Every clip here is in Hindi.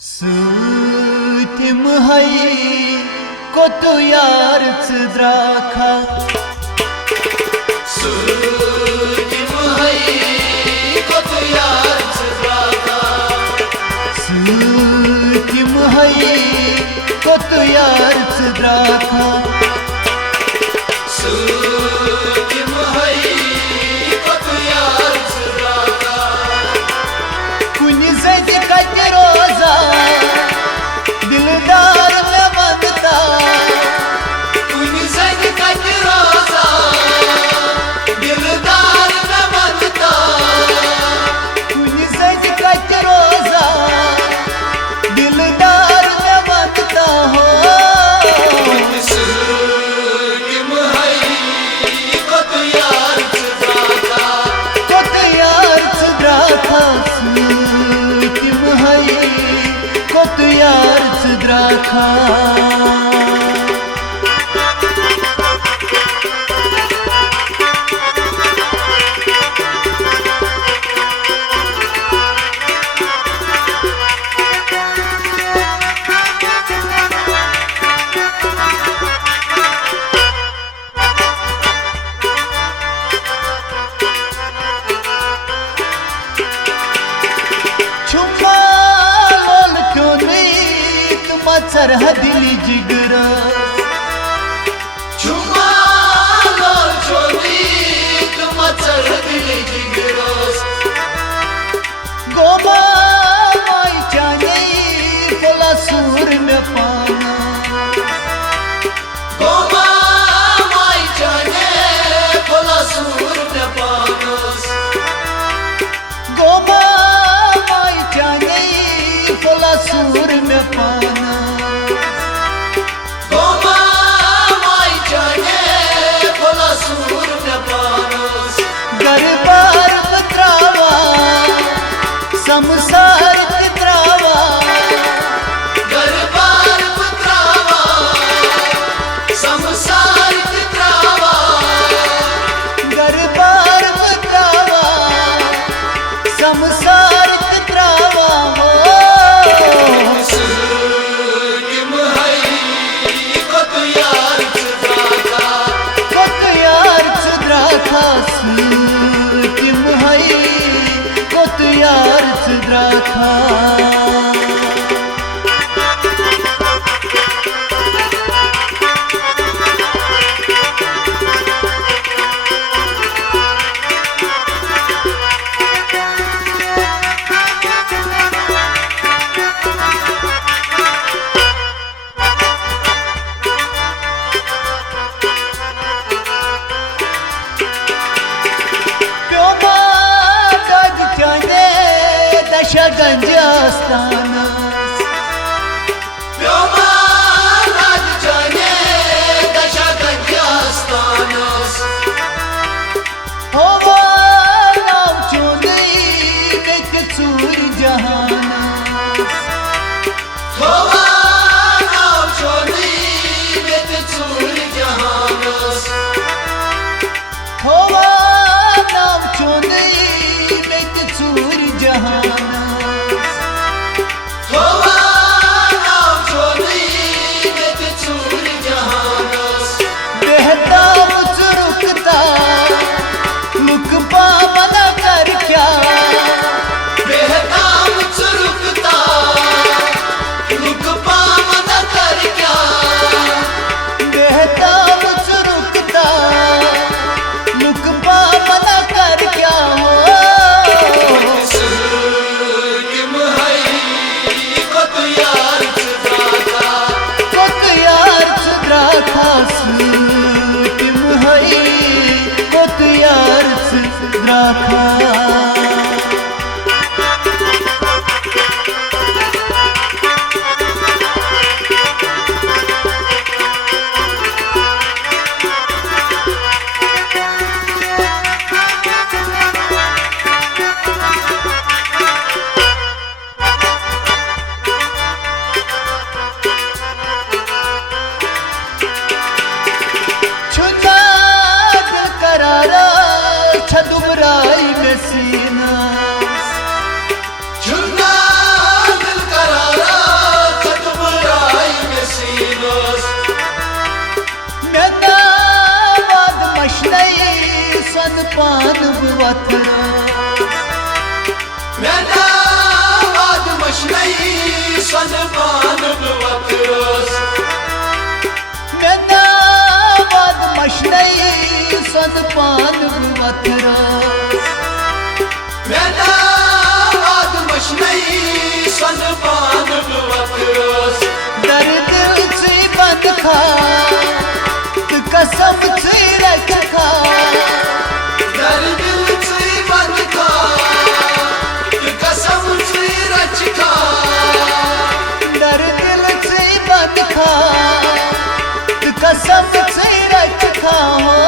Sutim hai kotu yarच द्राखा Sutim hai kotu yarच द्राखा Sutim hai kotu yarच द्राखा Sutim hai kotu yarच द्राखा Kuni zed kat roza dildar me mandta Kuni zed kat roza dildar me mandta Kuni zed kat roza dildar me mandta ho Sutim hai kotu yarच द्राखा kotu yarच द्राखा Sutim hai kotu yarच द्राखा छुपालोल क्यों नहीं तुम सरहदी जिगर Chumalo choli tuma chardili jigeros Goma माई जाने बोला सूर में पाना Goma mai chane kola sur ne panos Goma माई जाने बोला सूर में पाना Goma mai chane kola sur ne panos दरबार पत्रावा संसार पित्रावा Darbar putrava samsar putrava दरबार पत्रावा संसार पित्रावा हो Sutim hai kotu yarच द्राखा कोत yarच द्राखा Sutim hai कोत yarच द्राखा प्योमा दज जाने दशा गंजास्ताना Vyoma raj chane dasha ganjastanos होवा नाम चोली बेत चूर जहाना Thova nav choli bet chur jahanos होवा नाम चोली बेत चूर जहाना वथरोस मैंने आदमश नहीं सन पान वथरोस दर्द से बंद खा तू कसम से रख खा दर्द से बंद खा तू कसम से रच खा दर्द से बंद खा तू कसम से रख खा हो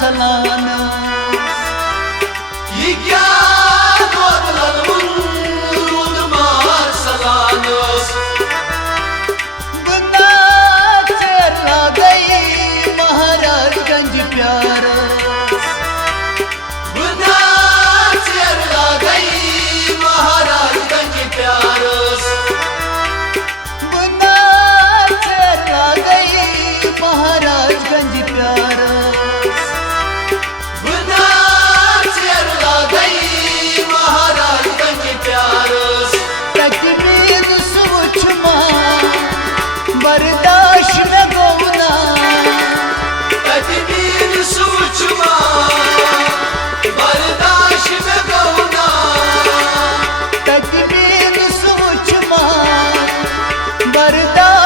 सलाना ये क्या दूध मार सलानस बंदा चला गई महाराजगंज प्यारा बंदा चला गई महाराजगंज प्यारस बंदा चला गई महाराजगंज प्यारा बर्दाश्त न गोना तकदीर सूचमा बर्दाश्त न गोना तकदीर सूचमा बर्दाश्त